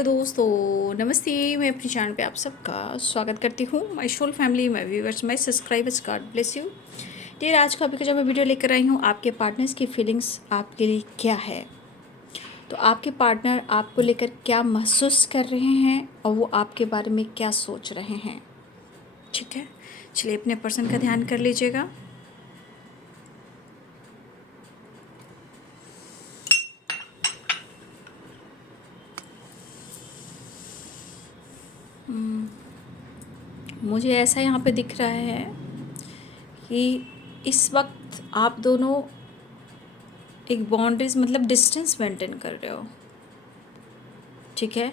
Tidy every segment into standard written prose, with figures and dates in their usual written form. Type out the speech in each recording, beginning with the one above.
Hello दोस्तों, नमस्ते। मैं अपनी चैनल पे आप सबका स्वागत करती हूँ। My soul family, my viewers, my subscribers, God bless you. Dear, आज का अभी का जो मैं वीडियो लेकर आई हूँ, आपके पार्टनर्स की फीलिंग्स आपके लिए क्या है। तो आपके पार्टनर आपको लेकर क्या महसूस कर रहे हैं और वो आपके बारे में क्या सोच रहे हैं। ठीक है, चलिए अपने पर्सन का ध्यान कर लीजिएगा। मुझे ऐसा यहाँ पे दिख रहा है कि इस वक्त आप दोनों एक बाउंड्रीज मतलब डिस्टेंस मेंटेन कर रहे हो। ठीक है,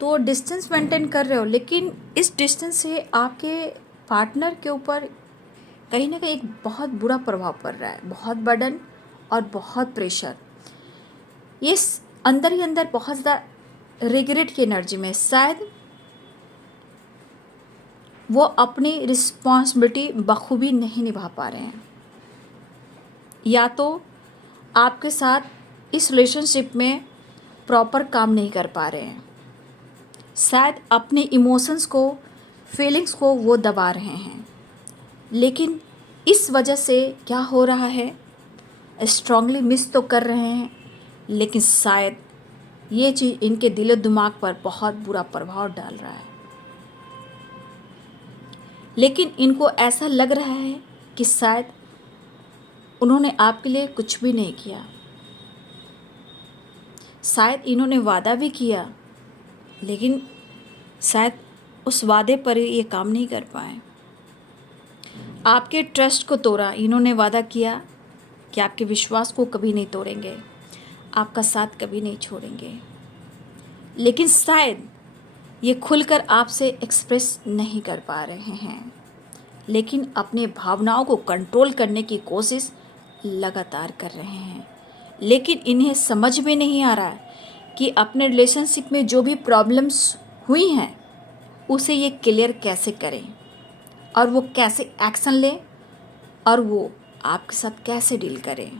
तो डिस्टेंस मेंटेन कर रहे हो, लेकिन इस डिस्टेंस से आपके पार्टनर के ऊपर कहीं ना कहीं एक बहुत बुरा प्रभाव पड़ रहा है, बहुत बर्डन और बहुत प्रेशर। ये अंदर ही अंदर बहुत ज़्यादा रिग्रेट की एनर्जी में शायद वो अपनी रिस्पॉन्सिबिलिटी बखूबी नहीं निभा पा रहे हैं, या तो आपके साथ इस रिलेशनशिप में प्रॉपर काम नहीं कर पा रहे हैं, शायद अपने इमोशंस को, फीलिंग्स को वो दबा रहे हैं। लेकिन इस वजह से क्या हो रहा है, स्ट्रांगली मिस तो कर रहे हैं, लेकिन शायद ये चीज़ इनके दिलो दिमाग पर बहुत बुरा प्रभाव डाल रहा है। लेकिन इनको ऐसा लग रहा है कि शायद उन्होंने आपके लिए कुछ भी नहीं किया। शायद इन्होंने वादा भी किया, लेकिन शायद उस वादे पर ये काम नहीं कर पाए। आपके ट्रस्ट को तोड़ा। इन्होंने वादा किया कि आपके विश्वास को कभी नहीं तोड़ेंगे, आपका साथ कभी नहीं छोड़ेंगे, लेकिन शायद ये खुलकर आपसे एक्सप्रेस नहीं कर पा रहे हैं, लेकिन अपने भावनाओं को कंट्रोल करने की कोशिश लगातार कर रहे हैं। लेकिन इन्हें समझ में नहीं आ रहा है कि अपने रिलेशनशिप में जो भी प्रॉब्लम्स हुई हैं उसे ये क्लियर कैसे करें, और वो कैसे एक्शन लें, और वो आपके साथ कैसे डील करें।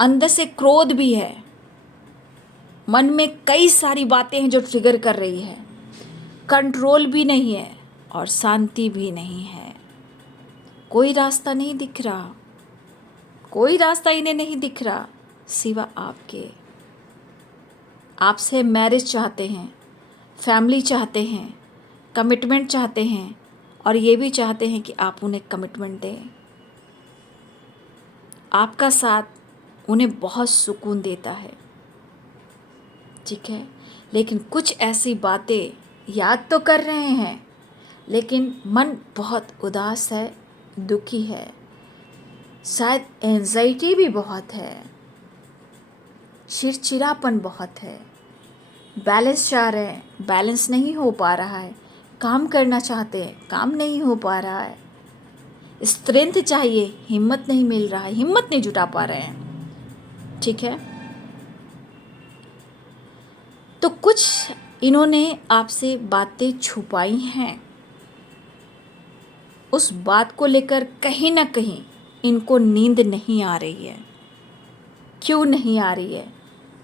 अंदर से क्रोध भी है, मन में कई सारी बातें हैं जो ट्रिगर कर रही है, कंट्रोल भी नहीं है और शांति भी नहीं है। कोई रास्ता नहीं दिख रहा, कोई रास्ता इन्हें नहीं दिख रहा सिवा आपके। आपसे मैरिज चाहते हैं, फैमिली चाहते हैं, कमिटमेंट चाहते हैं, और ये भी चाहते हैं कि आप उन्हें कमिटमेंट दें। आपका साथ उन्हें बहुत सुकून देता है। ठीक है, लेकिन कुछ ऐसी बातें याद तो कर रहे हैं, लेकिन मन बहुत उदास है, दुखी है, शायद एंजाइटी भी बहुत है, चिड़चिड़ापन बहुत है। बैलेंस चाह रहे हैं, बैलेंस नहीं हो पा रहा है। काम करना चाहते हैं, काम नहीं हो पा रहा है। स्ट्रेंथ चाहिए, हिम्मत नहीं मिल रहा है, हिम्मत नहीं जुटा पा रहे हैं। ठीक है, तो कुछ इन्होंने आपसे बातें छुपाई हैं। उस बात को लेकर कहीं ना कहीं इनको नींद नहीं आ रही है। क्यों नहीं आ रही है?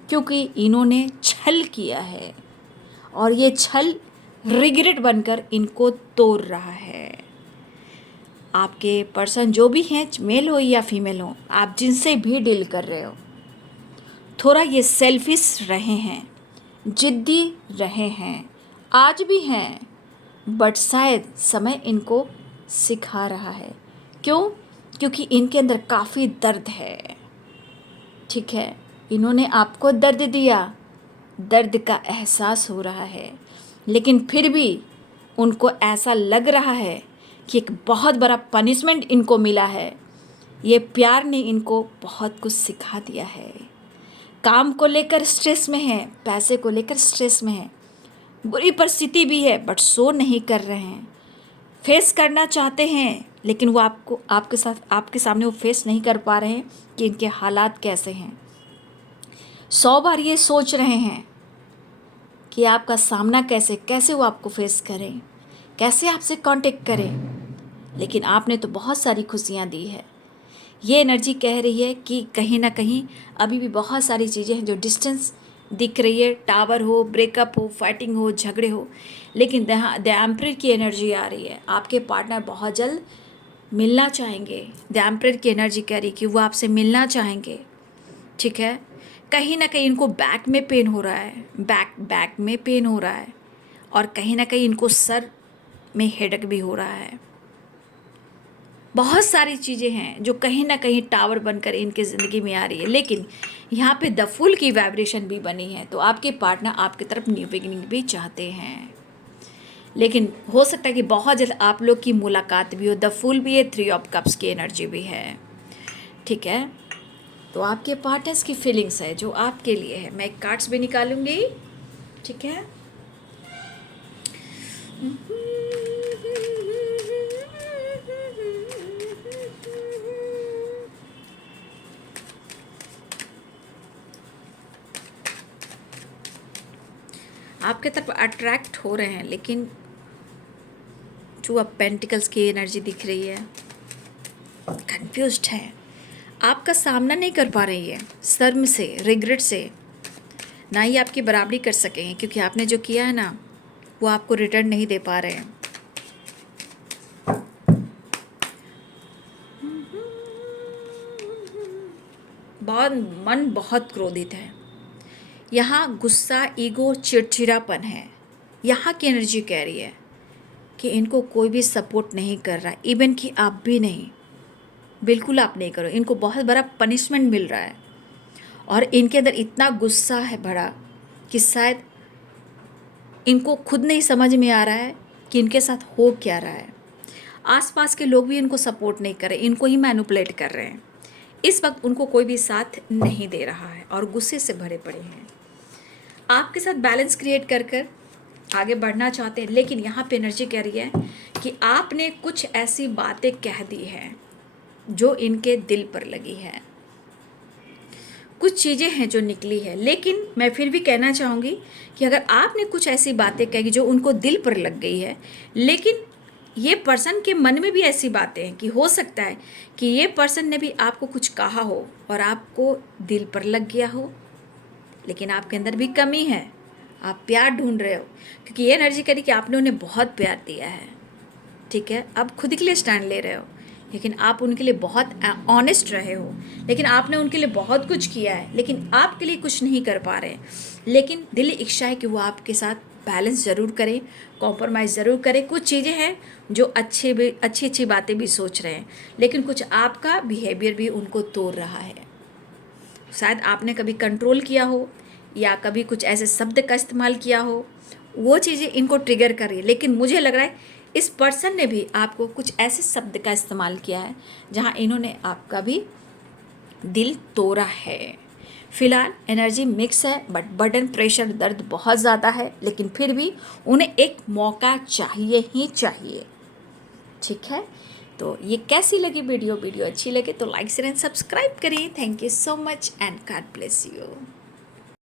क्योंकि इन्होंने छल किया है, और ये छल रिग्रेट बनकर इनको तोड़ रहा है। आपके पर्सन जो भी हैं, मेल हो या फीमेल हो, आप जिनसे भी डील कर रहे हो, थोड़ा ये सेल्फिश रहे हैं, जिद्दी रहे हैं, आज भी हैं, बट शायद समय इनको सिखा रहा है। क्यों? क्योंकि इनके अंदर काफ़ी दर्द है। ठीक है, इन्होंने आपको दर्द दिया, दर्द का एहसास हो रहा है, लेकिन फिर भी उनको ऐसा लग रहा है कि एक बहुत बड़ा पनिशमेंट इनको मिला है। ये प्यार ने इनको बहुत कुछ सिखा दिया है। काम को लेकर स्ट्रेस में है, पैसे को लेकर स्ट्रेस में है, बुरी परिस्थिति भी है, बट सो नहीं कर रहे हैं। फेस करना चाहते हैं, लेकिन वो आपके सामने वो फेस नहीं कर पा रहे हैं कि इनके हालात कैसे हैं। 100 बार ये सोच रहे हैं कि आपका सामना कैसे कैसे वो आपको फेस करें, कैसे आपसे कांटेक्ट करें, लेकिन आपने तो बहुत सारी खुशियाँ दी है। ये एनर्जी कह रही है कि कहीं ना कहीं अभी भी बहुत सारी चीज़ें हैं जो डिस्टेंस दिख रही है, टावर हो, ब्रेकअप हो, फाइटिंग हो, झगड़े हो, लेकिन द एम्परर की एनर्जी आ रही है। आपके पार्टनर बहुत जल्द मिलना चाहेंगे। द एम्परर की एनर्जी कह रही है कि वो आपसे मिलना चाहेंगे, ठीक है। कहीं ना कहीं इनको बैक में पेन हो रहा है, बैक में पेन हो रहा है, और कहीं ना कहीं इनको सर में हेडेक भी हो रहा है। बहुत सारी चीज़ें हैं जो कहीं ना कहीं टावर बनकर इनके ज़िंदगी में आ रही है, लेकिन यहाँ पे द फूल की वाइब्रेशन भी बनी है। तो आपके पार्टनर आपकी तरफ न्यू बिगिनिंग भी चाहते हैं, लेकिन हो सकता है कि बहुत जल्द आप लोग की मुलाकात भी हो। द फूल भी है, 3 ऑफ कप्स की एनर्जी भी है, ठीक है। तो आपके पार्टनर्स की फीलिंग्स है जो आपके लिए है। मैं कार्ड्स भी निकालूंगी, ठीक है। आपके तरफ अट्रैक्ट हो रहे हैं, लेकिन जो अब पेंटिकल्स की एनर्जी दिख रही है, कंफ्यूज्ड है, आपका सामना नहीं कर पा रही है, शर्म से, रिग्रेट से, ना ही आपकी बराबरी कर सकेंगे, क्योंकि आपने जो किया है ना वो आपको रिटर्न नहीं दे पा रहे हैं। मन बहुत क्रोधित है, यहाँ गुस्सा, ईगो, चिड़चिड़ापन है। यहाँ की एनर्जी कह रही है कि इनको कोई भी सपोर्ट नहीं कर रहा, इवन कि आप भी नहीं, बिल्कुल आप नहीं करो। इनको बहुत बड़ा पनिशमेंट मिल रहा है, और इनके अंदर इतना गुस्सा है भरा कि शायद इनको खुद नहीं समझ में आ रहा है कि इनके साथ हो क्या रहा है। आसपास के लोग भी इनको सपोर्ट नहीं कर रहे, इनको ही मैनिपुलेट कर रहे हैं। इस वक्त उनको कोई भी साथ नहीं दे रहा है और गुस्से से भरे पड़े हैं। आपके साथ बैलेंस क्रिएट कर कर आगे बढ़ना चाहते हैं, लेकिन यहाँ पे एनर्जी कह रही है कि आपने कुछ ऐसी बातें कह दी हैं जो इनके दिल पर लगी है। कुछ चीज़ें हैं जो निकली है, लेकिन मैं फिर भी कहना चाहूँगी कि अगर आपने कुछ ऐसी बातें कही जो उनको दिल पर लग गई है, लेकिन ये पर्सन के मन में भी ऐसी बातें हैं कि हो सकता है कि ये पर्सन ने भी आपको कुछ कहा हो और आपको दिल पर लग गया हो, लेकिन आपके अंदर भी कमी है, आप प्यार ढूंढ रहे हो, क्योंकि ये एनर्जी कह रही कि आपने उन्हें बहुत प्यार दिया है, ठीक है। अब खुद के लिए स्टैंड ले रहे हो, लेकिन आप उनके लिए बहुत ऑनेस्ट रहे हो, लेकिन आपने उनके लिए बहुत कुछ किया है, लेकिन आपके लिए कुछ नहीं कर पा रहे। लेकिन दिल इच्छा है कि वो आपके साथ बैलेंस ज़रूर करें, कॉम्प्रोमाइज़ ज़रूर करें। कुछ चीज़ें हैं जो अच्छी बातें भी सोच रहे हैं, लेकिन कुछ आपका बिहेवियर भी उनको तोड़ रहा है। शायद आपने कभी कंट्रोल किया हो या कभी कुछ ऐसे शब्द का इस्तेमाल किया हो, वो चीज़ें इनको ट्रिगर कर रही है। लेकिन मुझे लग रहा है इस पर्सन ने भी आपको कुछ ऐसे शब्द का इस्तेमाल किया है जहाँ इन्होंने आपका भी दिल तोड़ा है। फिलहाल एनर्जी मिक्स है, बट बर्डन, प्रेशर, दर्द बहुत ज़्यादा है, लेकिन फिर भी उन्हें एक मौका चाहिए ही चाहिए, ठीक है। तो ये कैसी लगी वीडियो अच्छी लगे तो लाइक शेयर एंड सब्सक्राइब करिए। Thank you so much and God bless you.